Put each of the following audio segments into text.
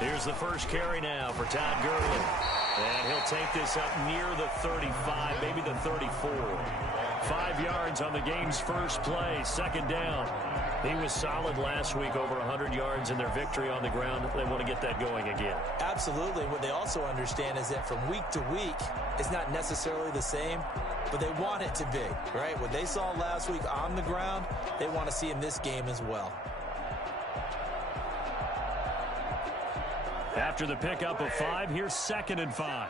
Here's the first carry now for Todd Gurley. And he'll take this up near the 35, maybe the 34. 5 yards on the game's first play, second down. He was solid last week, over 100 yards in their victory on the ground. They want to get that going again. Absolutely. What they also understand is that from week to week, it's not necessarily the same, but they want it to be, right? What they saw last week on the ground, they want to see in this game as well. After the pickup of 5, here's 2nd and 5.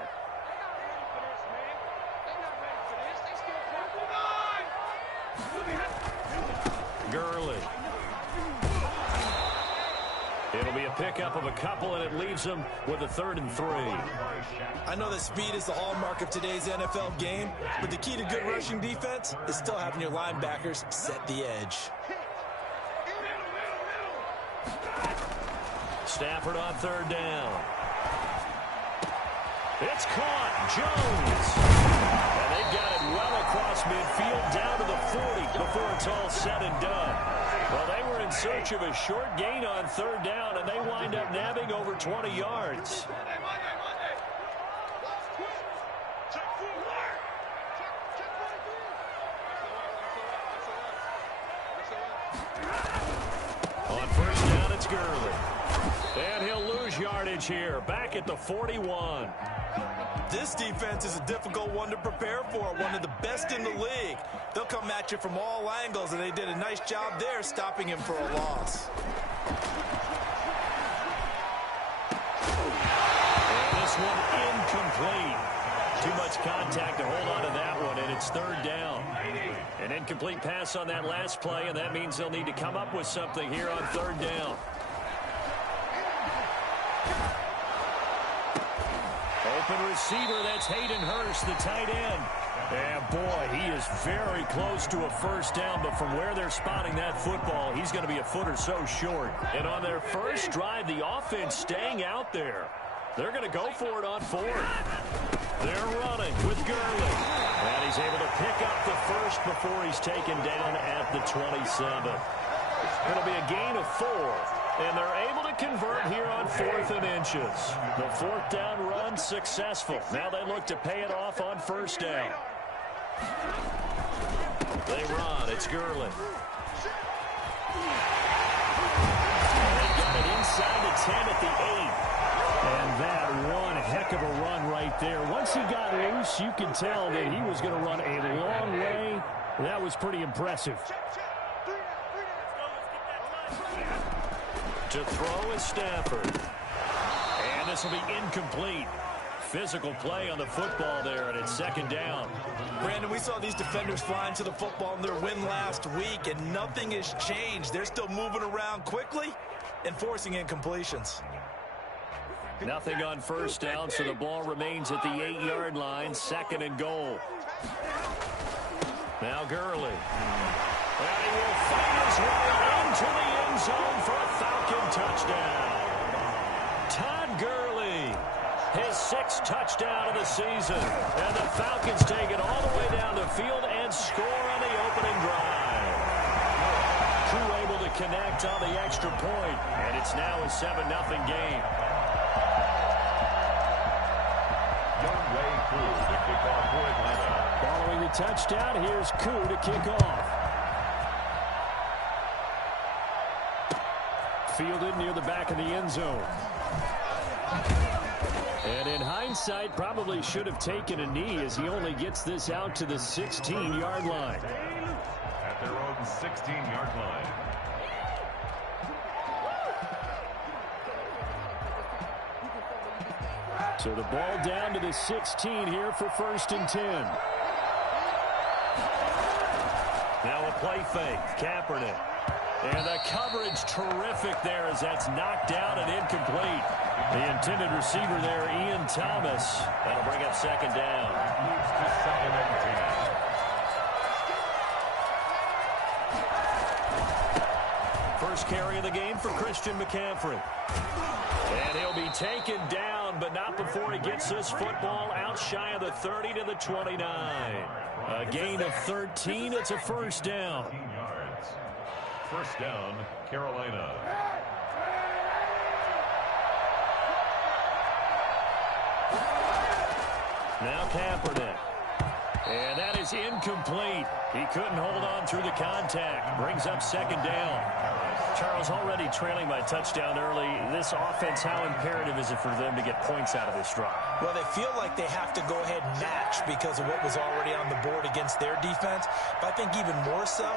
Gurley. It'll be a pickup of a couple, and it leaves them with a 3rd and 3. I know that speed is the hallmark of today's NFL game, but the key to good rushing defense is still having your linebackers set the edge. Stafford on 3rd down. It's caught. Jones. And they've got it well across midfield down to the 40 before it's all said and done. Well, they were in search of a short gain on 3rd down, and they wind up nabbing over 20 yards. On 1st down, it's Gurley. And he'll lose yardage here, back at the 41. This defense is a difficult one to prepare for, one of the best in the league. They'll come at you from all angles, and they did a nice job there stopping him for a loss. And this one incomplete. Too much contact to hold on to that one, and it's 3rd down. An incomplete pass on that last play, and that means they'll need to come up with something here on 3rd down. Open receiver, that's Hayden Hurst, the tight end. And boy, he is very close to a 1st down, but from where they're spotting that football, he's going to be a foot or so short. And on their first drive, the offense staying out there. They're going to go for it on 4th. They're running with Gurley. And he's able to pick up the 1st before he's taken down at the 27. It'll be a gain of 4. And they're able to convert here on 4th and inches. The 4th down run successful. Now they look to pay it off on 1st down. They run. It's Gurley. They got it inside the 10 at the 8. And that one heck of a run right there. Once he got loose, you could tell that he was going to run a long way. That was pretty impressive. To throw is Stafford. And this will be incomplete. Physical play on the football there, and it's 2nd down. Brandon, we saw these defenders flying to the football in their win last week, and nothing has changed. They're still moving around quickly and forcing incompletions. Nothing on 1st down, so the ball remains at the 8-yard line, 2nd and goal. Now Gurley. And he will find his way into the end zone for a Falcon touchdown. Todd Gurley, his 6th touchdown of the season. And the Falcons take it all the way down the field and score on the opening drive. Crew able to connect on the extra point, and it's now a 7-0 game. Following the touchdown, here's Koo to kick off. Fielded near the back of the end zone. And in hindsight, probably should have taken a knee as he only gets this out to the 16-yard line. At their own 16-yard line. So the ball down to the 16 here for 1st and 10. Now a play fake. Kaepernick. And the coverage terrific there as that's knocked down and incomplete. The intended receiver there, Ian Thomas. That'll bring up 2nd down. First carry of the game for Christian McCaffrey. And he'll be taken down, but not before he gets this football out shy of the 30 to the 29. A gain of 13. It's a 1st down. 1st down, Carolina. Now Kaepernick. And that is incomplete. He couldn't hold on through the contact. Brings up second down. Charles, already trailing by a touchdown early. This offense, how imperative is it for them to get points out of this drive? Well, they feel like they have to go ahead and match because of what was already on the board against their defense. But I think even more so,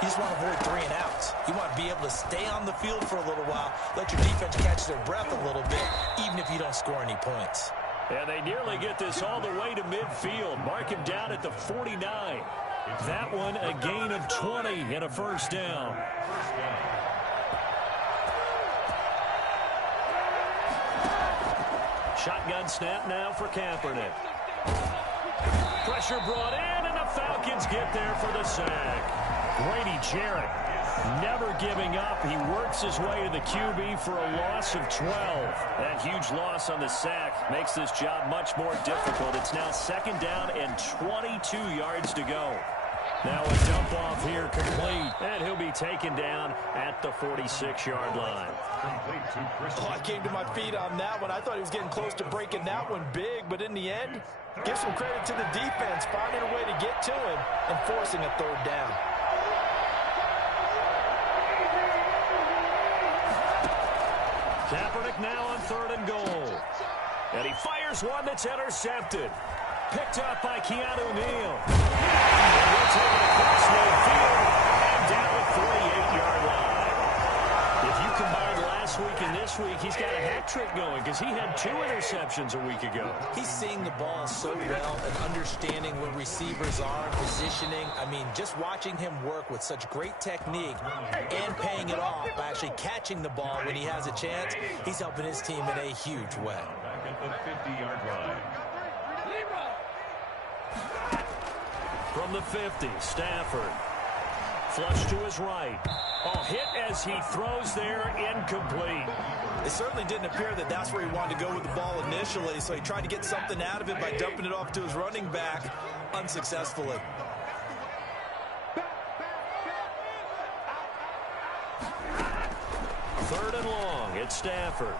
you just want to avoid 3 and outs. You want to be able to stay on the field for a little while, let your defense catch their breath a little bit, even if you don't score any points. And they nearly get this all the way to midfield. Mark him down at the 49. That one a gain of 20 and a first down. Shotgun snap now for Kaepernick. Pressure brought in, and the Falcons get there for the sack. Grady Jarrett never giving up. He works his way to the QB for a loss of 12. That huge loss on the sack makes this job much more difficult. It's now second down and 22 yards to go. Now a dump off here complete, and he'll be taken down at the 46-yard line. Oh, I came to my feet on that one. I thought he was getting close to breaking that one big, but in the end, give some credit to the defense, finding a way to get to him and forcing a third down. Kaepernick now on 3rd and goal. And he fires one that's intercepted. Picked up by Keanu Neal. And he'll take it across midfield and down the 48-yard line. If you combine last week and this week, he's got a hat trick going because he had 2 interceptions a week ago. He's seeing the ball so well and understanding where receivers are, positioning. I mean, just watching him work with such great technique and paying it off by actually catching the ball when he has a chance, he's helping his team in a huge way. Back at the 50-yard line. From the 50, Stafford. Flush to his right. Oh, hit as he throws there, incomplete. It certainly didn't appear that that's where he wanted to go with the ball initially, so he tried to get something out of it by dumping it off to his running back unsuccessfully. Third and long, it's Stafford.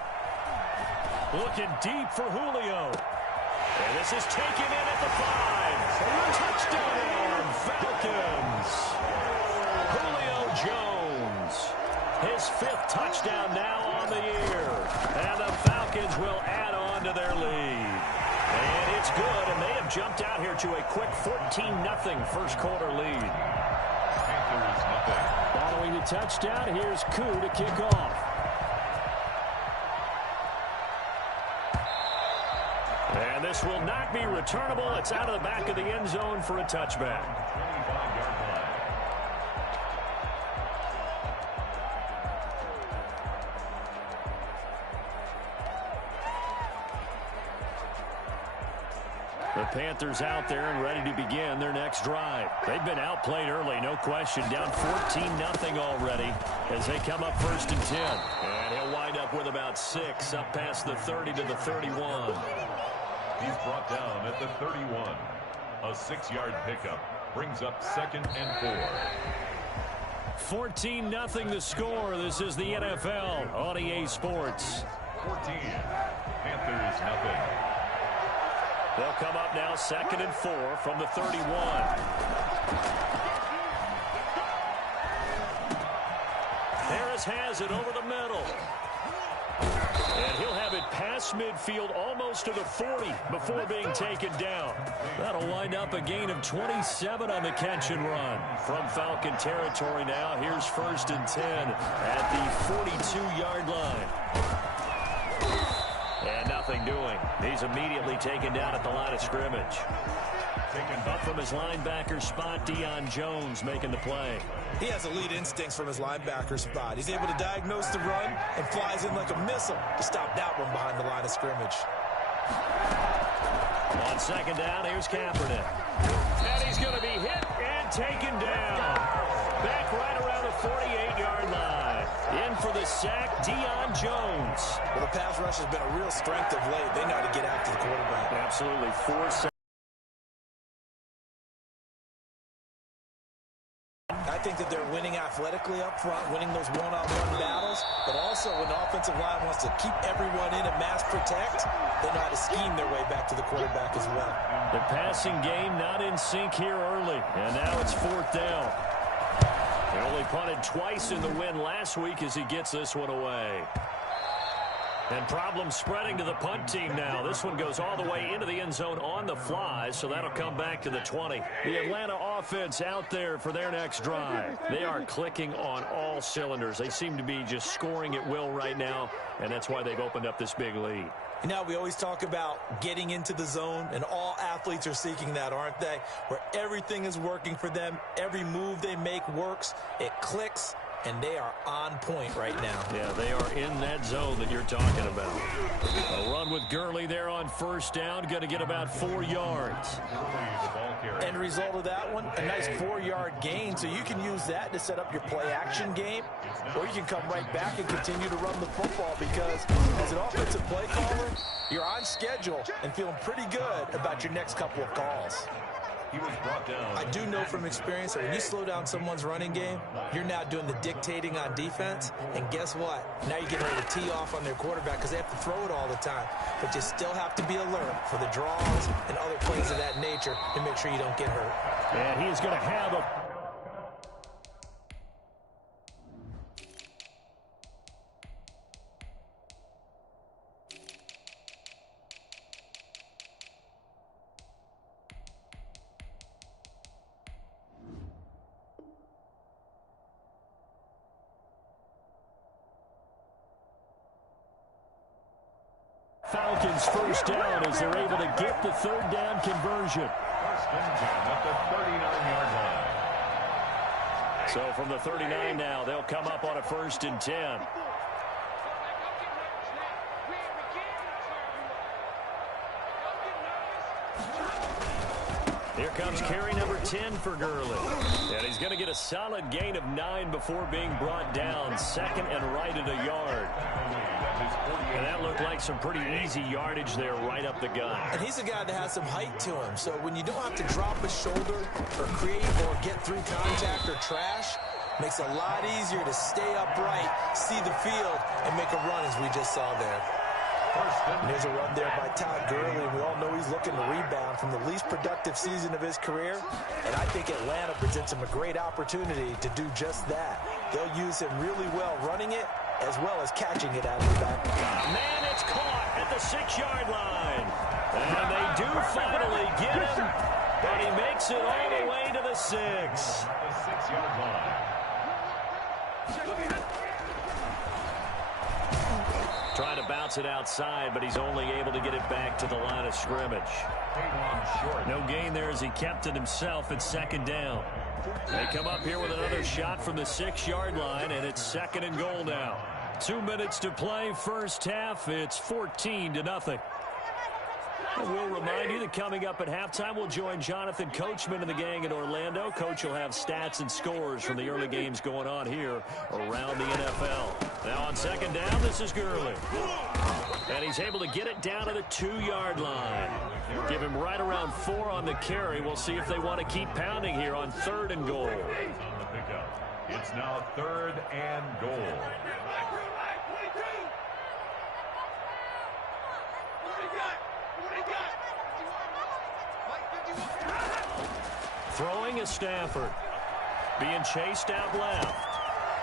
Looking deep for Julio. And this is taken in at the 5. Touchdown, Falcons. Julio Jones. His 5th touchdown now on the year. And the Falcons will add on to their lead. And it's good, and they have jumped out here to a quick 14-0 first quarter lead. Panthers nothing. Following the touchdown, here's Koo to kick off. And this will not be returnable. It's out of the back of the end zone for a touchback. 25-yard line. The Panthers out there and ready to begin their next drive. They've been outplayed early, no question. Down 14-0 already as they come up 1st and 10. And he'll wind up with about 6 up past the 30 to the 31. He's brought down at the 31. A 6-yard pickup brings up 2nd and 4. 14-0 the score. This is the NFL on EA Sports. 14. Panthers nothing. They'll come up now 2nd and 4 from the 31. Harris has it over the middle. And he'll have it past midfield almost to the 40 before being taken down. That'll wind up a gain of 27 on the catch and run. From Falcon territory now, here's 1st and 10 at the 42-yard line. And nothing doing. He's immediately taken down at the line of scrimmage. Up from his linebacker spot, Deion Jones making the play. He has elite instincts from his linebacker spot. He's able to diagnose the run and flies in like a missile to stop that one behind the line of scrimmage. On 2nd down, here's Kaepernick. And he's going to be hit and taken down. Back right around the 48-yard line. In for the sack, Deion Jones. Well, the pass rush has been a real strength of late. They know how to get after the quarterback. Absolutely. 4 seconds. I think that they're winning athletically up front, winning those one-on-one battles, but also when the offensive line wants to keep everyone in and mass protect, they know how to scheme their way back to the quarterback as well. The passing game not in sync here early, and now it's 4th down. He only punted twice in the win last week as he gets this one away. And problems spreading to the punt team now. This one goes all the way into the end zone on the fly, so that'll come back to the 20. The Atlanta offense out there for their next drive. They are clicking on all cylinders. They seem to be just scoring at will right now, and that's why they've opened up this big lead. You know, we always talk about getting into the zone, and all athletes are seeking that, aren't they? Where everything is working for them. Every move they make works. It clicks. And they are on point right now. Yeah, they are in that zone that you're talking about. A run with Gurley there on 1st down. Going to get about 4 yards. End result of that one, a nice 4-yard gain. So you can use that to set up your play-action game. Or you can come right back and continue to run the football because as an offensive play caller, you're on schedule and feeling pretty good about your next couple of calls. He was brought down. I do know from experience that when you slow down someone's running game, you're now doing the dictating on defense. And guess what? Now you're getting ready to tee off on their quarterback because they have to throw it all the time. But you still have to be alert for the draws and other plays of that nature to make sure you don't get hurt. And he is going to have a... Falcons 1st down as they're able to get the 3rd down conversion. 1st and 10 at the 39-yard line. So from the 39 now, they'll come up on a 1st and 10. Here comes carry number 10 for Gurley. And he's going to get a solid gain of 9 before being brought down. 2nd and right at a yard. And that looked like some pretty easy yardage there right up the gut. And he's a guy that has some height to him. So when you don't have to drop a shoulder or create or get through contact or trash, makes it a lot easier to stay upright, see the field, and make a run as we just saw there. And there's a run there by Todd Gurley. We all know he's looking to rebound from the least productive season of his career. And I think Atlanta presents him a great opportunity to do just that. They'll use him really well running it as well as catching it out of the back. Man, it's caught at the 6-yard line. And they do finally get him, but he makes it all the way to the 6. The 6-yard line. Trying to bounce it outside, but he's only able to get it back to the line of scrimmage. No gain there as he kept it himself at 2nd down. They come up here with another shot from the 6-yard line, and it's 2nd and goal now. 2 minutes to play, 1st half. It's 14-0. And we'll remind you that coming up at halftime, we'll join Jonathan Coachman and the gang in Orlando. Coach will have stats and scores from the early games going on here around the NFL. Now on 2nd down, this is Gurley. And he's able to get it down to the 2-yard line. Give him right around 4 on the carry. We'll see if they want to keep pounding here on 3rd and goal. On the pickup. It's now 3rd and goal. Throwing is Stafford. Being chased out left.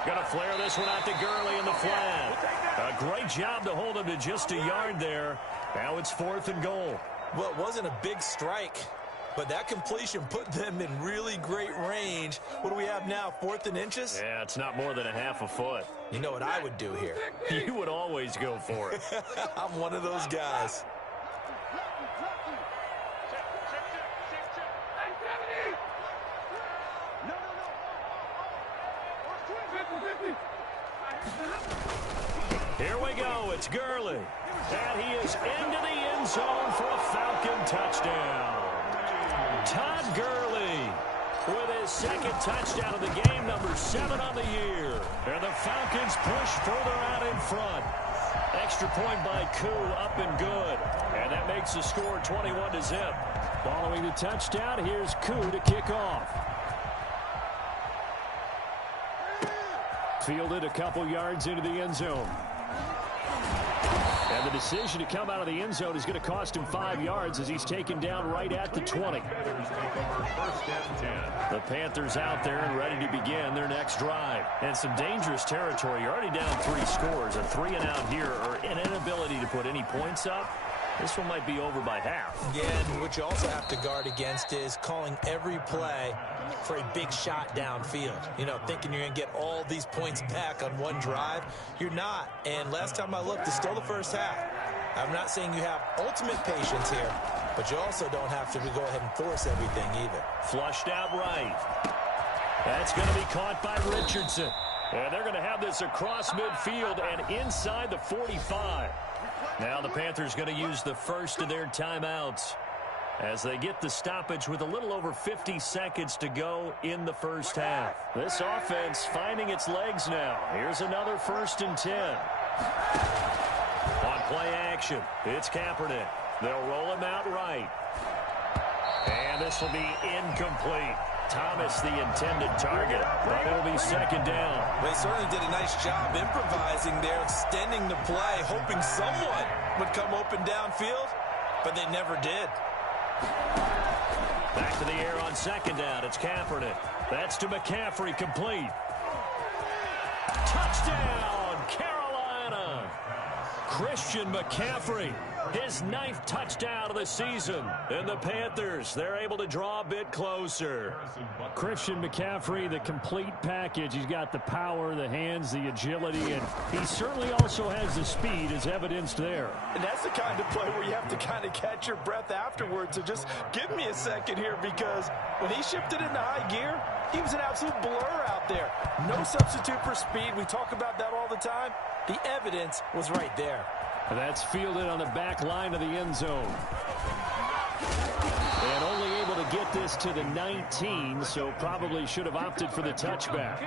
Gonna flare this one out to Gurley in the flat. A great job to hold him to just a yard there. Now it's 4th and goal. Well, it wasn't a big strike, but that completion put them in really great range. What do we have now, 4th and inches? Yeah, it's not more than a half a foot. You know what I would do here? You would always go for it. I'm one of those guys. Here we go. It's Gurley. And he is into the end zone for a Falcon touchdown. Todd Gurley with his 2nd touchdown of the game, number 7 on the year. And the Falcons push further out in front. Extra point by Koo, up and good. And that makes the score 21-0. Following the touchdown, here's Koo to kick off. Fielded a couple yards into the end zone. And the decision to come out of the end zone is going to cost him 5 yards as he's taken down right at the 20. The Panthers out there and ready to begin their next drive. And some dangerous territory. You're already down 3 scores. A 3-and-out here or an inability to put any points up. This one might be over by half. Yeah, and what you also have to guard against is calling every play for a big shot downfield. You know, thinking you're going to get all these points back on one drive. You're not. And last time I looked, it's still the first half. I'm not saying you have ultimate patience here, but you also don't have to go ahead and force everything either. Flushed out right. That's going to be caught by Richardson. And they're going to have this across midfield and inside the 45. Now the Panthers going to use the first of their timeouts as they get the stoppage with a little over 50 seconds to go in the first half. This offense finding its legs now. Here's another 1st and 10. On play action, it's Kaepernick. They'll roll him out right. And this will be incomplete. Thomas the intended target, but it'll be 2nd down. They certainly did a nice job improvising there, extending the play, hoping someone would come open downfield, but they never did. Back to the air on 2nd down. It's Kaepernick. That's to McCaffrey, complete. Touchdown, Carolina. Christian McCaffrey, his 9th touchdown of the season. And the Panthers, they're able to draw a bit closer. Christian McCaffrey, the complete package. He's got the power, the hands, the agility, and he certainly also has the speed as evidenced there. And that's the kind of play where you have to kind of catch your breath afterwards. So just give me a second here, because when he shifted into high gear, he was an absolute blur out there. No substitute for speed. We talk about that all the time. The evidence was right there. And that's fielded on the back line of the end zone. And only able to get this to the 19, so probably should have opted for the touchback.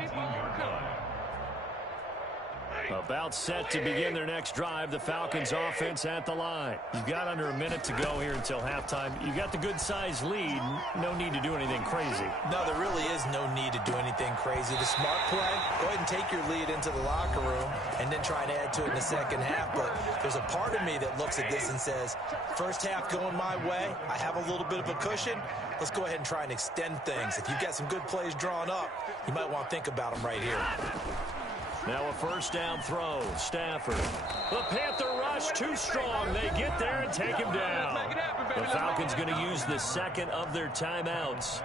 About set to begin their next drive. The Falcons offense at the line. You've got under a minute to go here until halftime. You've got the good-sized lead. No need to do anything crazy. No, there really is no need to do anything crazy. The smart play, go ahead and take your lead into the locker room and then try and add to it in the second half. But there's a part of me that looks at this and says, first half going my way, I have a little bit of a cushion. Let's go ahead and try and extend things. If you've got some good plays drawn up, you might want to think about them right here. Now a 1st down throw. Stafford. The Panther rush too strong. They get there and take him down. The Falcons going to use the 2nd of their timeouts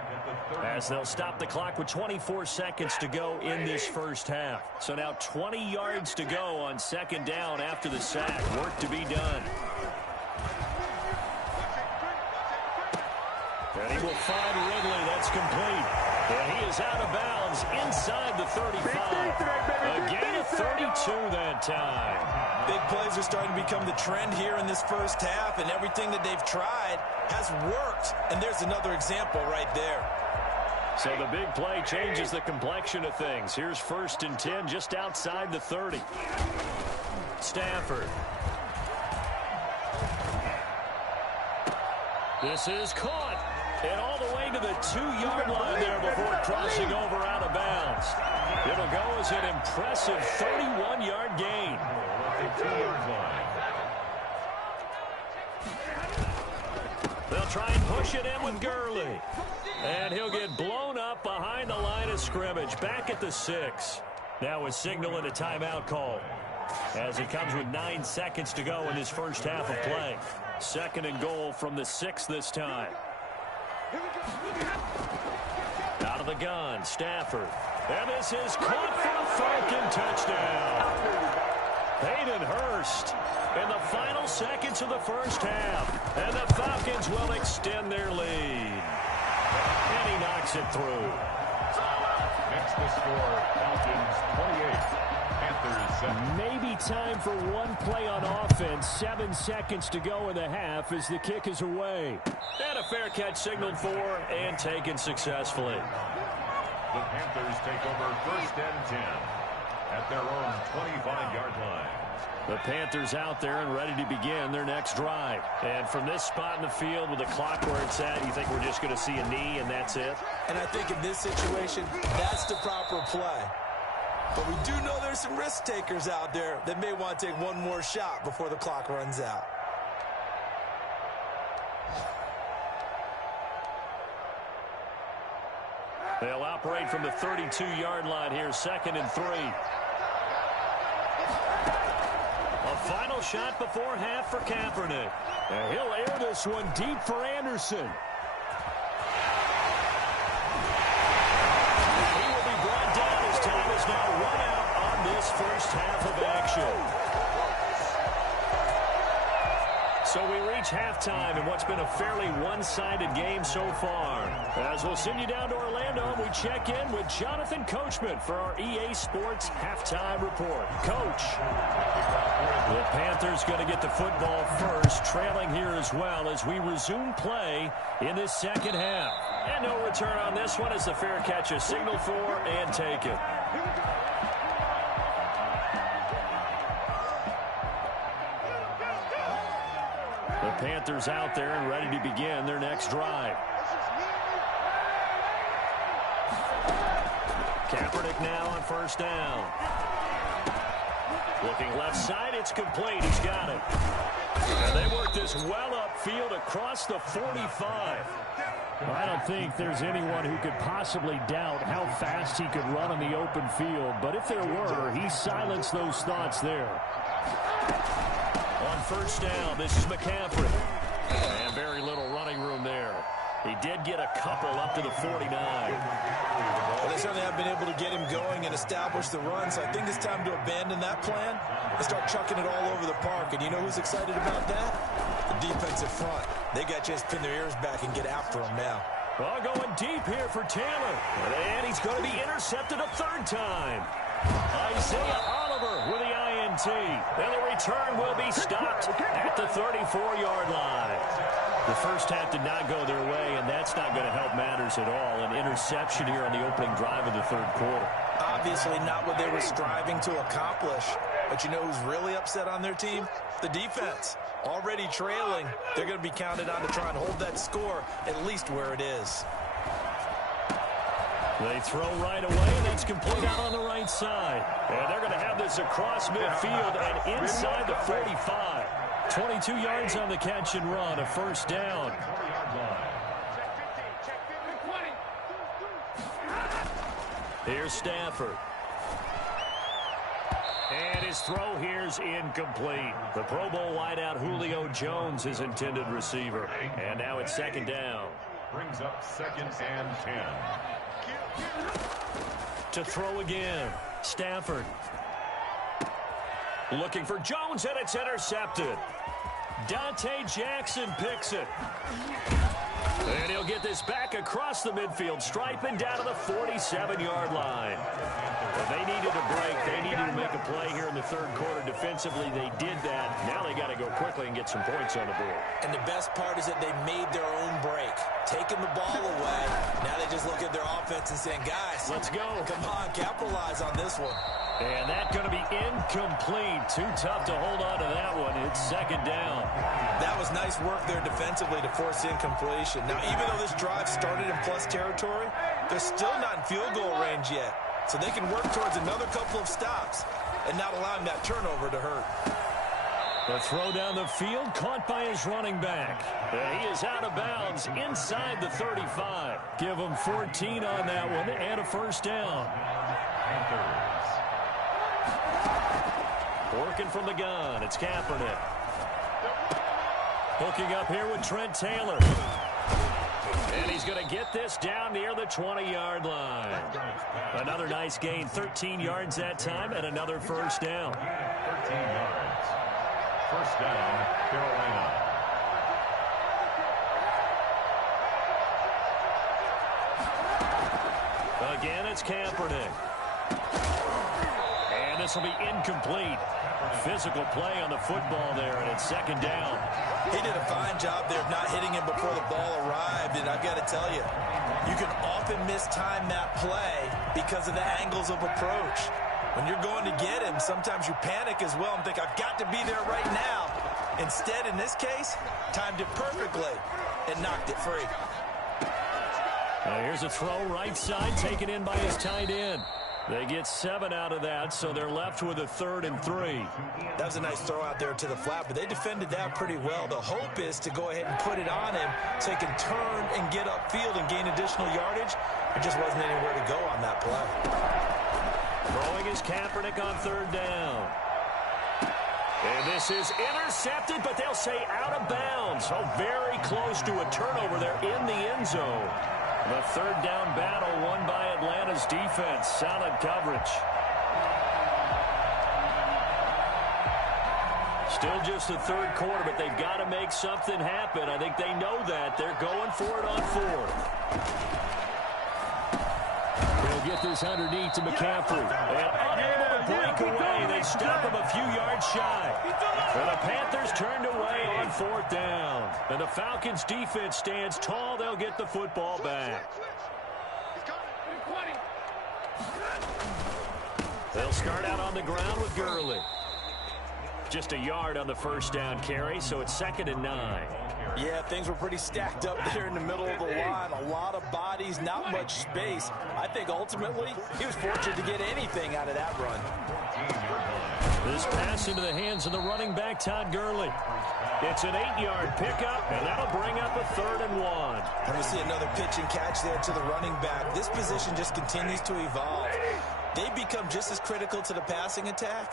as they'll stop the clock with 24 seconds to go in this first half. So now 20 yards to go on 2nd down after the sack. Work to be done. And he will find Ridley. That's complete. And he is out of bounds inside the 35. A gain of 32 that time. Big plays are starting to become the trend here in this first half, and everything that they've tried has worked. And there's another example right there. So the big play changes the complexion of things. Here's 1st and 10 just outside the 30. Stafford. This is caught. And all the way to the 2-yard line there before crossing over out of bounds. It'll go as an impressive 31-yard gain. They'll try and push it in with Gurley. And he'll get blown up behind the line of scrimmage. Back at the 6. Now a signal and a timeout call, as it comes with 9 seconds to go in his first half of play. 2nd and goal from the 6 this time. Out of the gun, Stafford. And this is caught for a Falcon touchdown. Hayden Hurst in the final seconds of the first half. And the Falcons will extend their lead. And he knocks it through. Next to score, Falcons 28. Maybe time for one play on offense. 7 seconds to go in the half as the kick is away. And a fair catch signaled for and taken successfully. The Panthers take over 1st and 10 at their own 25-yard line. The Panthers out there and ready to begin their next drive. And from this spot in the field with the clock where it's at, you think we're just going to see a knee and that's it? And I think in this situation, that's the proper play. But we do know there's some risk takers out there that may want to take one more shot before the clock runs out. They'll operate from the 32-yard line here, 2nd and 3. A final shot before half for Kaepernick. And he'll air this one deep for Anderson. He will be brought down as time is now run out on this first half of action. So we reach halftime in what's been a fairly one-sided game so far. As we'll send you down to Orlando, we check in with Jonathan Coachman for our EA Sports Halftime Report. Coach. The Panthers going to get the football first, trailing here as well as we resume play in this second half. And no return on this one as the fair catch is signaled for and taken. The Panthers out there and ready to begin their next drive. Kaepernick now on first down. Looking left side, it's complete. He's got it. And they work this well upfield across the 45. I don't think there's anyone who could possibly doubt how fast he could run on the open field. But if there were, he silenced those thoughts there. On first down, this is McCaffrey. And very little running room there. He did get a couple up to the 49. Well, they certainly have been able to get him going and establish the run, so I think it's time to abandon that plan and start chucking it all over the park. And you know who's excited about that? The defensive front. They got a chance to pin their ears back and get after him now. Well, going deep here for Taylor. And he's going to be intercepted a third time. Isaiah Oliver with the INT. And the return will be stopped at the 34-yard line. The first half did not go their way, and that's not going to help matters at all. An interception here on the opening drive of the third quarter. Obviously not what they were striving to accomplish. But you know who's really upset on their team? The defense. Already trailing, they're going to be counted on to try and hold that score at least where it is. They throw right away, and it's complete out on the right side. And they're going to have this across midfield and inside the 45. 22 yards on the catch and run, a first down. Here's Stafford. And his throw here's incomplete. The Pro Bowl wideout Julio Jones is intended receiver. And now it's second down. Brings up 2nd and 10. To throw again, Stafford. Looking for Jones, and it's intercepted. Dante Jackson picks it. And he'll get this back across the midfield, striping down to the 47-yard line. Well, they needed a break. They needed to make a play here in the third quarter. Defensively, they did that. Now they got to go quickly and get some points on the board. And the best part is that they made their own break. Taking the ball away. Now they just look at their offense and saying, guys, let's go. Come on, capitalize on this one. And that's going to be incomplete. Too tough to hold on to that one. It's second down. That was nice work there defensively to force incompletion. Now, even though this drive started in plus territory, they're still not in field goal range yet. So they can work towards another couple of stops and not allowing that turnover to hurt. The throw down the field, caught by his running back. He is out of bounds inside the 35. Give him 14 on that one and a first down. Working from the gun, it's Kaepernick. Hooking up here with Trent Taylor. And he's going to get this down near the 20-yard line. Another nice gain, 13 yards that time, and another first down. 13 yards. First down, Carolina. Again, it's Kaepernick. And this will be incomplete. Physical play on the football there, and it's second down. He did a fine job there of not hitting him before the ball arrived, and I've got to tell you, you can often mistime that play because of the angles of approach. When you're going to get him, sometimes you panic as well and think, I've got to be there right now. Instead, in this case, timed it perfectly and knocked it free. Here's a throw right side, taken in by his tight end. They get 7 out of that, so they're left with a 3rd and 3. That was a nice throw out there to the flat, but they defended that pretty well. The hope is to go ahead and put it on him so he can turn and get upfield and gain additional yardage. There just wasn't anywhere to go on that play. Throwing is Kaepernick on 3rd down. And this is intercepted, but they'll say out of bounds. So very close to a turnover there in the end zone. The 3rd down battle won by Atlanta's defense. Solid coverage. Still just the 3rd quarter, but they've got to make something happen. I think they know that. They're going for it on 4th. They'll get this underneath to McCaffrey. And unable to break away. They stop him a few yards shy. And the Panthers turned away on 4th down. And the Falcons' defense stands tall. They'll get the football back. They'll start out on the ground with Gurley. Just a yard on the 1st down carry, so it's 2nd and 9. Yeah, things were pretty stacked up there in the middle of the line. A lot of bodies, not much space. I think ultimately he was fortunate to get anything out of that run. This pass into the hands of the running back, Todd Gurley. It's an 8-yard pickup, and that'll bring up a 3rd and 1. And we see another pitch and catch there to the running back. This position just continues to evolve. They become just as critical to the passing attack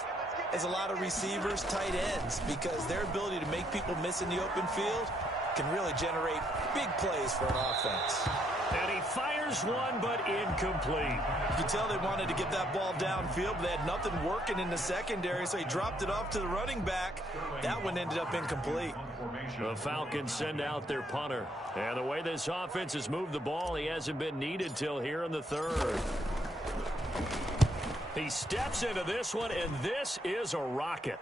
as a lot of receivers, tight ends, because their ability to make people miss in the open field can really generate big plays for an offense. And he fires one, but incomplete. You can tell they wanted to get that ball downfield, but they had nothing working in the secondary, so he dropped it off to the running back. That one ended up incomplete. The Falcons send out their punter. And the way this offense has moved the ball, he hasn't been needed till here in the 3rd. He steps into this one, and this is a rocket.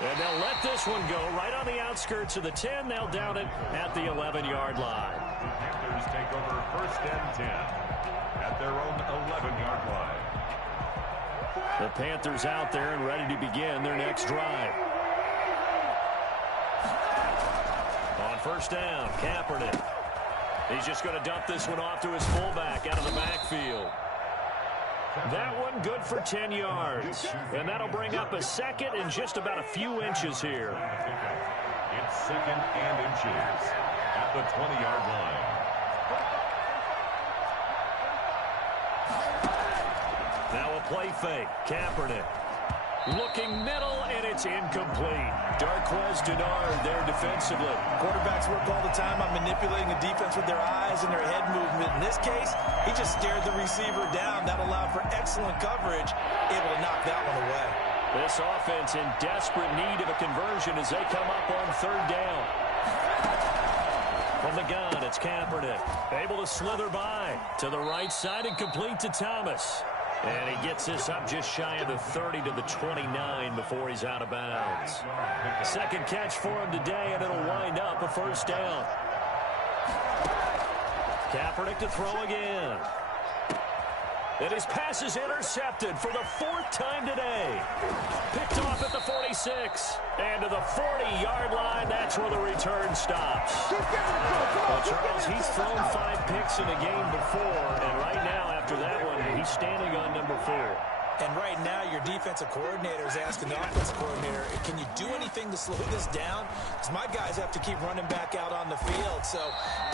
And they'll let this one go right on the outskirts of the 10. They'll down it at the 11-yard line. The Panthers take over 1st and 10 at their own 11-yard line. The Panthers out there and ready to begin their next drive. On 1st down, Kaepernick. He's just going to dump this one off to his fullback out of the backfield. That one good for 10 yards. And that'll bring up a 2nd and just about a few inches here. It's 2nd and inches at the 20-yard line. Now a play fake. Kaepernick. Looking middle, and it's incomplete. Darquez Denard there defensively. Quarterbacks work all the time on manipulating the defense with their eyes and their head movement. In this case, he just stared the receiver down. That allowed for excellent coverage, able to knock that one away. This offense in desperate need of a conversion as they come up on 3rd down. From the gun, it's Kaepernick. Able to slither by to the right side and complete to Thomas. And he gets this up just shy of the 30 to the 29 before he's out of bounds. 2nd catch for him today, and it'll wind up a 1st down. Kaepernick to throw again. And his pass is intercepted for the 4th time today. Picked off at the 46. And to the 40-yard line, that's where the return stops. Well, Charles, he's thrown 5 picks in a game before, and right now, after that one, he's standing on number 4. And right now, your defensive coordinator is asking the offensive coordinator, can you do anything to slow this down? Because my guys have to keep running back out on the field. So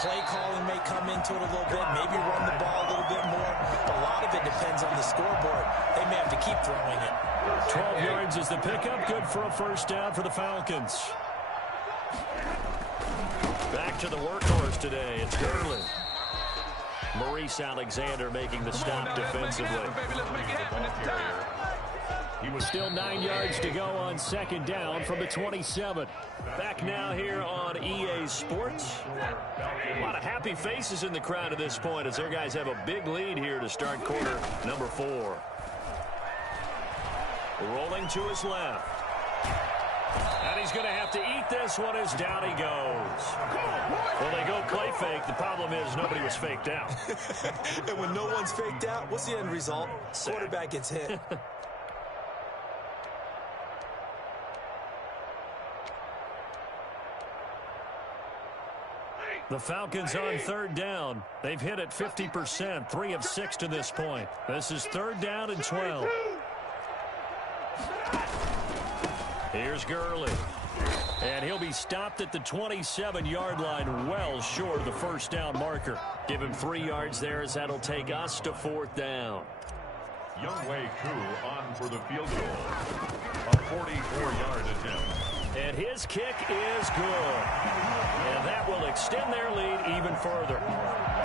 play calling may come into it a little bit, maybe run the ball a little bit more. A lot of it depends on the scoreboard. They may have to keep throwing it. 12 yards is the pickup. Good for a 1st down for the Falcons. Back to the workhorse today. It's Gurley. Maurice Alexander making the stop defensively. He was still 9 yards to go on 2nd down from the 27. Back now here on EA Sports. A lot of happy faces in the crowd at this point as their guys have a big lead here to start quarter number 4. Rolling to his left. And he's going to have to eat this one as down he goes. Well, they go play fake. The problem is nobody was faked out. And when no one's faked out, what's the end result? Quarterback gets hit. The Falcons on third down. They've hit it 50%, 3 of 6 to this point. This is third down and 12. Here's Gurley. And he'll be stopped at the 27-yard line, well short of the first down marker. Give him 3 yards there as that'll take us to fourth down. Younghoe Koo on for the field goal. A 44-yard attempt. And his kick is good. And that will extend their lead even further.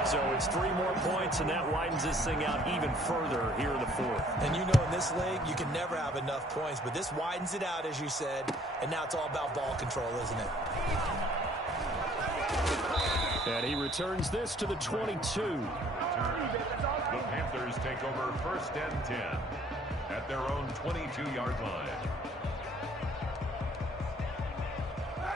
So it's 3 more points, and that widens this thing out even further here in the fourth. And you know in this league, you can never have enough points, but this widens it out, as you said, and now it's all about ball control, isn't it? And he returns this to the 22. The Panthers take over first and 10 at their own 22-yard line.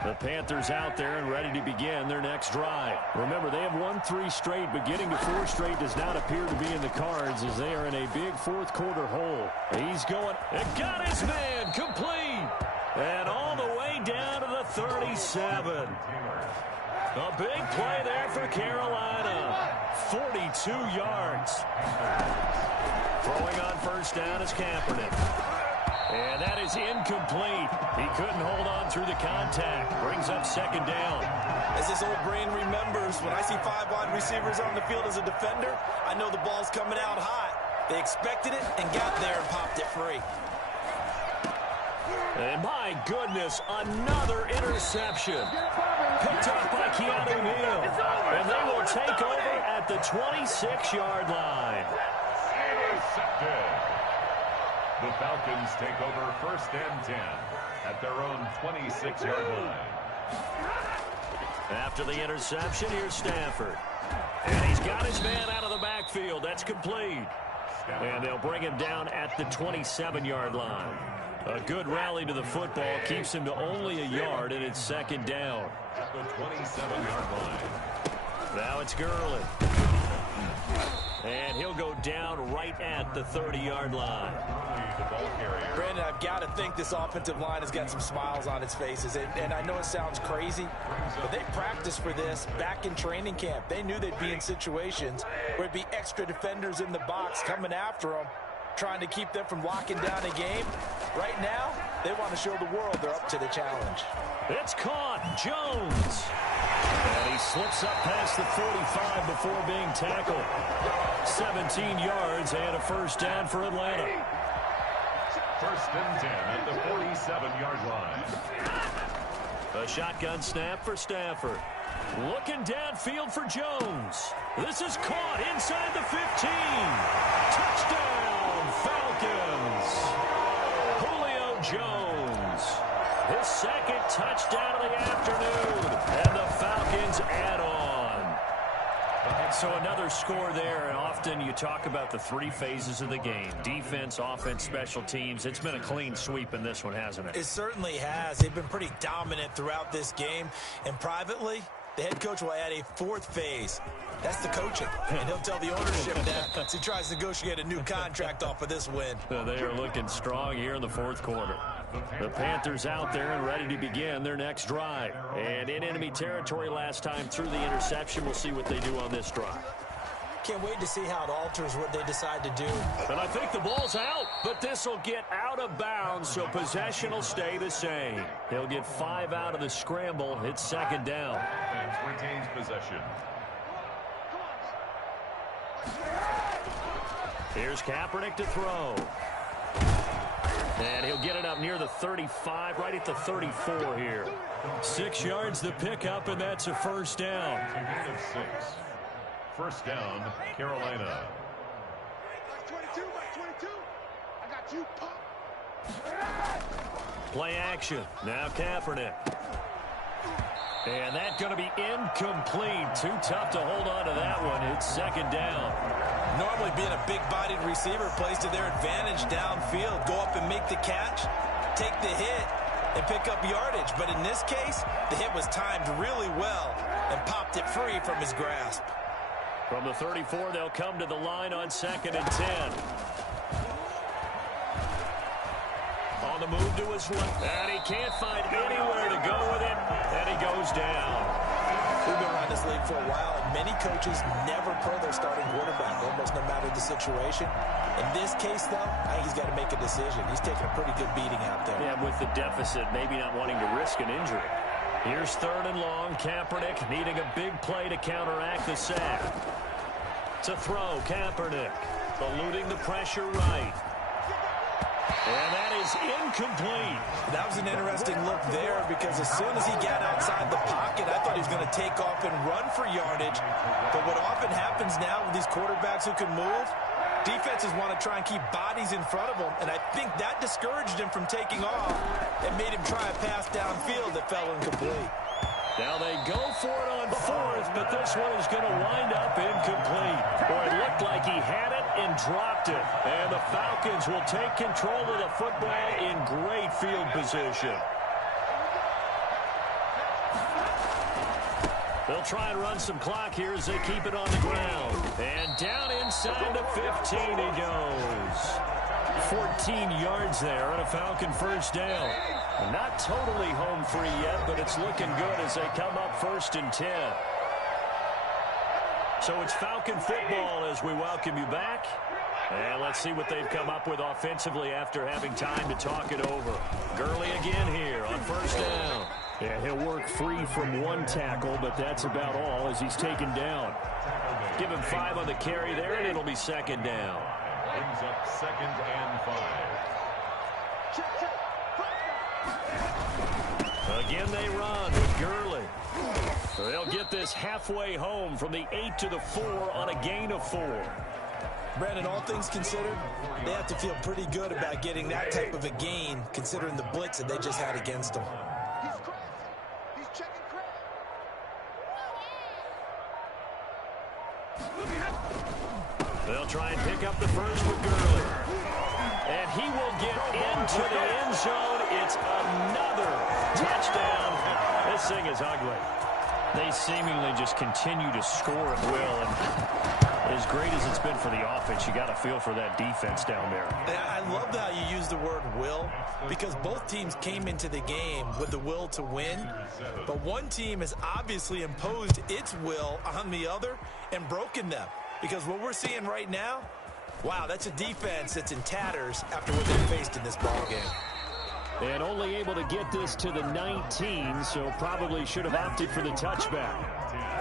The Panthers out there and ready to begin their next drive. Remember, they have won 3 straight, but getting to 4 straight does not appear to be in the cards as they are in a big fourth quarter hole. He's going, and got his man complete. And all the way down to the 37. A big play there for Carolina. 42 yards. Throwing on first down is Kaepernick. And that is incomplete. He couldn't hold on through the contact. Brings up second down. As this old brain remembers, when I see 5 wide receivers on the field as a defender, I know the ball's coming out hot. They expected it and got there and popped it free. And my goodness, another interception. Picked up by Keanu Neal. And they will take over at the 26-yard line. Intercepted. The Falcons take over first and 10 at their own 26-yard line. After the interception, here's Stafford. And he's got his man out of the backfield. That's complete. And they'll bring him down at the 27-yard line. A good rally to the football keeps him to only a yard, and it's second down. At the 27-yard line. Now it's Gurley. And he'll go down right at the 30-yard line. Brandon, I've got to think this offensive line has got some smiles on its faces. And I know it sounds crazy, but they practiced for this back in training camp. They knew they'd be in situations where it'd be extra defenders in the box coming after them, trying to keep them from locking down a game. Right now, they want to show the world they're up to the challenge. It's caught. Jones. And he slips up past the 45 before being tackled. 17 yards and a first down for Atlanta. First and 10 at the 47-yard line. A shotgun snap for Stafford. Looking downfield for Jones. This is caught inside the 15. Touchdown, Falcons. Julio Jones. His second touchdown of the afternoon. And the Falcons add on. So another score there, and often you talk about the 3 phases of the game. Defense, offense, special teams. It's been a clean sweep in this one, hasn't it? It certainly has. They've been pretty dominant throughout this game. And privately, the head coach will add a 4th phase. That's the coaching. And he'll tell the ownership that as he tries to negotiate a new contract off of this win. They are looking strong here in the fourth quarter. The Panthers out there and ready to begin their next drive. And in enemy territory last time through the interception. We'll see what they do on this drive. Can't wait to see how it alters what they decide to do. And I think the ball's out, but this will get out of bounds, so possession will stay the same. They'll get 5 out of the scramble. It's second down. Offense retains possession. Here's Kaepernick to throw. And he'll get it up near the 35, right at the 34 here. 6 yards the pickup, and that's a first down. A gain of 6. First down, Carolina. 22, 22. I got you, pop. Play action. Now Kaepernick. And that's going to be incomplete. Too tough to hold on to that one. It's second down. Normally being a big-bodied receiver plays to their advantage downfield. Go up and make the catch, take the hit, and pick up yardage. But in this case, the hit was timed really well and popped it free from his grasp. From the 34, they'll come to the line on second and 10. On the move to his left. And he can't find anywhere to go with it. And he goes down. We've been around this league for a while, and many coaches never play their starting quarterback, almost no matter the situation. In this case, though, I think he's got to make a decision. He's taking a pretty good beating out there. Yeah, with the deficit, maybe not wanting to risk an injury. Here's 3rd and long. Kaepernick needing a big play to counteract the sack. To throw, Kaepernick eluding the pressure right. And that is incomplete. That was an interesting look there because as soon as he got outside the pocket, I thought he was going to take off and run for yardage. But what often happens now with these quarterbacks who can move, defenses want to try and keep bodies in front of them, and I think that discouraged him from taking off and made him try a pass downfield that fell incomplete. Now they go for it on 4th, but this one is going to wind up incomplete. Boy, it looked like he had it and dropped it. And the Falcons will take control of the football in great field position. They'll try and run some clock here as they keep it on the ground. And down inside the 15 he goes. 14 yards there and a Falcon first down. Not totally home free yet, but it's looking good as they come up 1st and 10. So it's Falcon football as we welcome you back. And let's see what they've come up with offensively after having time to talk it over. Gurley again here on 1st down. Yeah, he'll work free from one tackle, but that's about all as he's taken down. Give him 5 on the carry there, and it'll be 2nd down. Brings up 2nd and 5. Again they run with Gurley. They'll get this halfway home from the 8 to the 4 on a gain of 4. Brandon, all things considered, they have to feel pretty good about getting that type of a gain considering the blitz that they just had against them. He's checking crap. They'll try and pick up the first with Gurley. And he will get into the end zone. It's another touchdown. This thing is ugly. They seemingly just continue to score at will. And as great as it's been for the offense, you got to feel for that defense down there. And I love how you use the word will because both teams came into the game with the will to win. But one team has obviously imposed its will on the other and broken them. Because what we're seeing right now, wow, that's a defense that's in tatters after what they faced in this ballgame. And only able to get this to the 19, so probably should have opted for the touchback.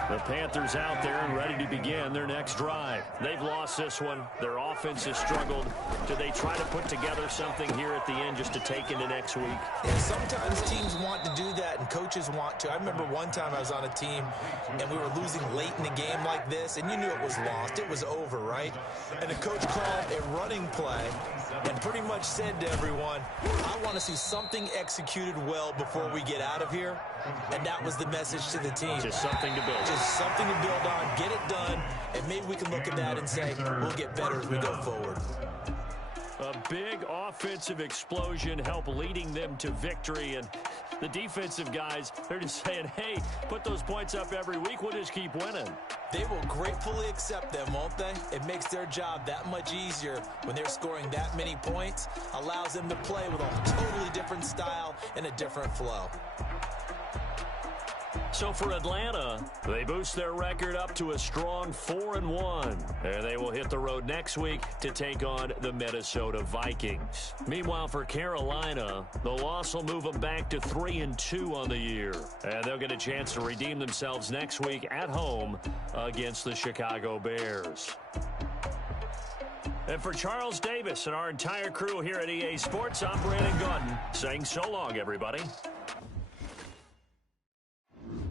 The Panthers out there and ready to begin their next drive. They've lost this one. Their offense has struggled. Do they try to put together something here at the end just to take into next week? Yeah, sometimes teams want to do that and coaches want to. I remember one time I was on a team and we were losing late in the game like this, and you knew it was lost. It was over, right? And the coach called a running play and pretty much said to everyone, I want to see something executed well before we get out of here. And that was the message to the team. Just something to build. Just something to build on, get it done, and maybe we can look at that and say, we'll get better as we go forward. A big offensive explosion helped leading them to victory, and the defensive guys, they're just saying, hey, put those points up every week, we'll just keep winning. They will gratefully accept them, won't they? It makes their job that much easier when they're scoring that many points, allows them to play with a totally different style and a different flow. So for Atlanta, they boost their record up to a strong 4-1. And they will hit the road next week to take on the Minnesota Vikings. Meanwhile, for Carolina, the loss will move them back to 3-2 on the year. And they'll get a chance to redeem themselves next week at home against the Chicago Bears. And for Charles Davis and our entire crew here at EA Sports, I'm Brandon Gaudin saying so long, everybody.